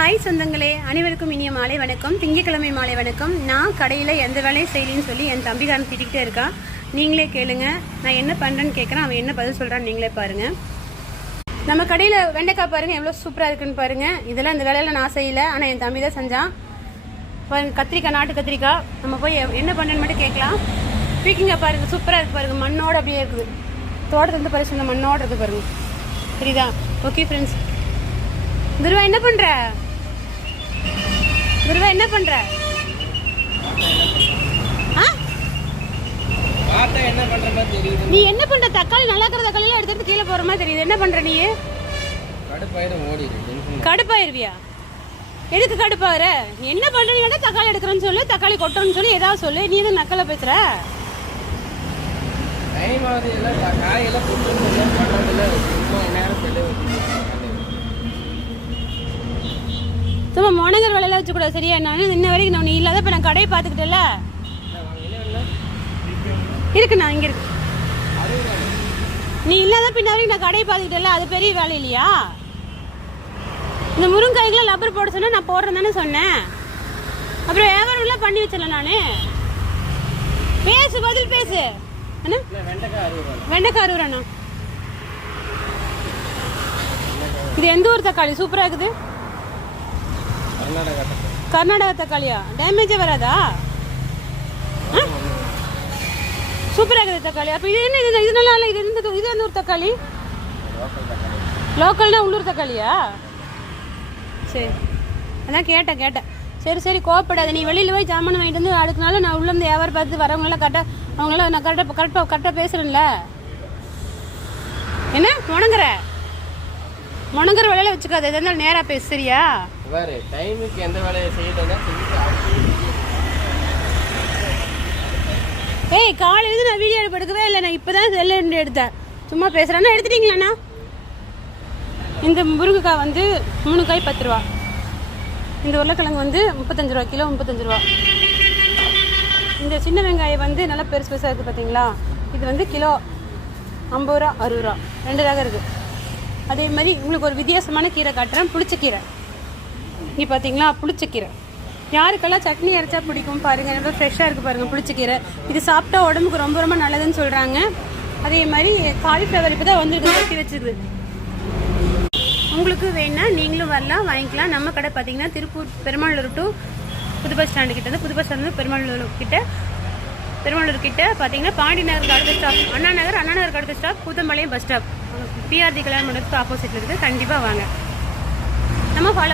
Hi சொந்தங்களே, அனைவருக்கும் இனிய மாலை வணக்கம். திங்கட்கிழமை மாலை வணக்கம். நான் கடையில் எந்த வேலையும் செய்யலின்னு சொல்லி என் தம்பிக்காரன் திட்டிக்கிட்டே இருக்கான். நீங்களே கேளுங்க, நான் என்ன பண்ணுறேன்னு கேட்குறேன், அவன் என்ன பதில் சொல்கிறான்னு நீங்களே பாருங்கள். நம்ம கடையில் வெண்டைக்காய் பாருங்கள் எவ்வளோ சூப்பராக இருக்குன்னு பாருங்கள். இதெல்லாம் இந்த வேலையில் நான் செய்யலை, ஆனால் என் தம்பி தான் செஞ்சான். பாருங்கள், கத்திரிக்காய், நாட்டு கத்திரிக்காய். நம்ம போய் என்ன பண்ணுறேன்னு மட்டும் கேட்கலாம். பீக்கிங்காய் பாருங்கள், சூப்பராக இருக்குது பாருங்கள். மண்ணோடு அப்படியே இருக்குது, தோட்டத்துலேருந்து பறிச்சு இந்த மண்ணோடு இருக்குது பாருங்கள். சரிதா? Okay friends. துருவா என்ன பண்ற? துருவா என்ன பண்ற? நீ என்ன பண்ற? தக்காளி நல்லா இருக்கிற தக்காளியெல்லாம் எடுத்துட்டு கீழே போற மாதிரி தெரியுது. என்ன பண்ற நீ? கடுப்பாயிருவியா? எதுக்கு கடுப்பாரு? என்ன பண்ற? நீ தக்காளி எடுக்கிறேன்னு சொல்லு, தக்காளி கொட்டணும்னு சொல்லி ஏதாவது சொல்லு. நீ தான் நக்கலை பேசுற. சும்மா முனங்கர் வேலையில வச்சுக்கூடாது, சரியா? நான் இன்ன வரைக்கும் நான் நீ இல்லாத நான் கடையை பார்த்துக்கிட்டல இருக்குண்ணா, இங்க இருக்கு. நீ இல்லாத பின்ன வரைக்கும் நான் கடையை பார்த்துக்கிட்டல, அது பெரிய வேலை இல்லையா? இந்த முருங்காய்க்குலாம் லப்பர் போட சொன்னா நான் போடுறேன் தானே சொன்னேன். அப்புறம் வியாபாரம்லாம் பண்ணி வச்சிடல நானு. பேசு, பதில் பேசு. வெண்டைக்காய் 60 ரூபாண்ணா. இது எந்த ஊர் தக்காளி? சூப்பரா இருக்குது. கர்நாடகா தக்காளியா? டேமேஜே வராதா? சூப்பரா இருக்குது தக்காளி. அப்ப இது என்ன? இது நல்லா இல்லை. இது எந்த ஊர் தக்காளி? லோக்கல்னா உள்ளூர் தக்காளியா? சரி, அதான் கேட்டேன். சரி கோவப்படாத. நீ வெளியில் போய் ஜாமான் வாங்கிட்டு வந்து அடுத்த நாள் நான் உள்ளேருந்து வியாபாரம் பார்த்து வரவங்களாம் கரெக்டாக, அவங்களாம் நான் கரெக்டாக பேசுகிறேன்ல. என்ன முணங்குற வேலையில வச்சுக்காது. எதா இருந்தாலும் நேராக பேசு, சரியா? டைமுக்கு எந்த வேலையை செய்யறதா? ஏய், காலையிலேருந்து நான் வீடியோ எடுக்கவே இல்லை. நான் இப்போ தான் செல்ல எடுத்தேன். சும்மா பேசுகிறேன்னா எடுத்துட்டீங்களாண்ணா? இந்த முருங்கைக்காய் வந்து 3 காய் 10 ரூபா. இந்த உருளைக்கிழங்கு வந்து 35 ரூபா கிலோ, 35 ரூபா. இந்த சின்ன வெங்காயம் வந்து நல்லா பெருசு பெருசாக இருக்குது பார்த்தீங்களா? இது வந்து கிலோ 50 ரூபா, 60 ரூபா, 2 ரகம் இருக்குது. அதே மாதிரி உங்களுக்கு ஒரு வித்தியாசமான கீரை காட்டுறேன், புளிச்சக்கீரை. இங்கே பார்த்தீங்களா, புளிச்சக்கீரை. யாருக்கெல்லாம் சட்னி அரைச்சா பிடிக்கும் பாருங்கள், ரொம்ப ஃப்ரெஷ்ஷாக இருக்குது பாருங்கள் புளிச்சக்கீரை. இது சாப்பிட்டா உடம்புக்கு ரொம்ப ரொம்ப நல்லதுன்னு சொல்கிறாங்க. அதே மாதிரி காலிஃப்ளவர் இப்போ தான் வந்து கட்டி வச்சுருக்குது. உங்களுக்கு வேணா நீங்களும் வரலாம், வாங்கிக்கலாம். நம்ம கடை பார்த்தீங்கன்னா திருப்பூர் பெருமாளூர் டு புது பஸ் ஸ்டாண்டு கிட்ட இருந்து, புது பஸ் ஸ்டாண்டு பெருமாளூர் கிட்ட பார்த்தீங்கன்னா பாண்டி நகருக்கு அடுத்த ஸ்டாப் அண்ணா நகருக்கு அடுத்த stop Koothampalayam bus stop, BRT கல்யாண மண்டபத்துக்கு ஆப்போசிட்ல இருக்குது. கண்டிப்பாக வாங்க. நம்ம ஃபாலோ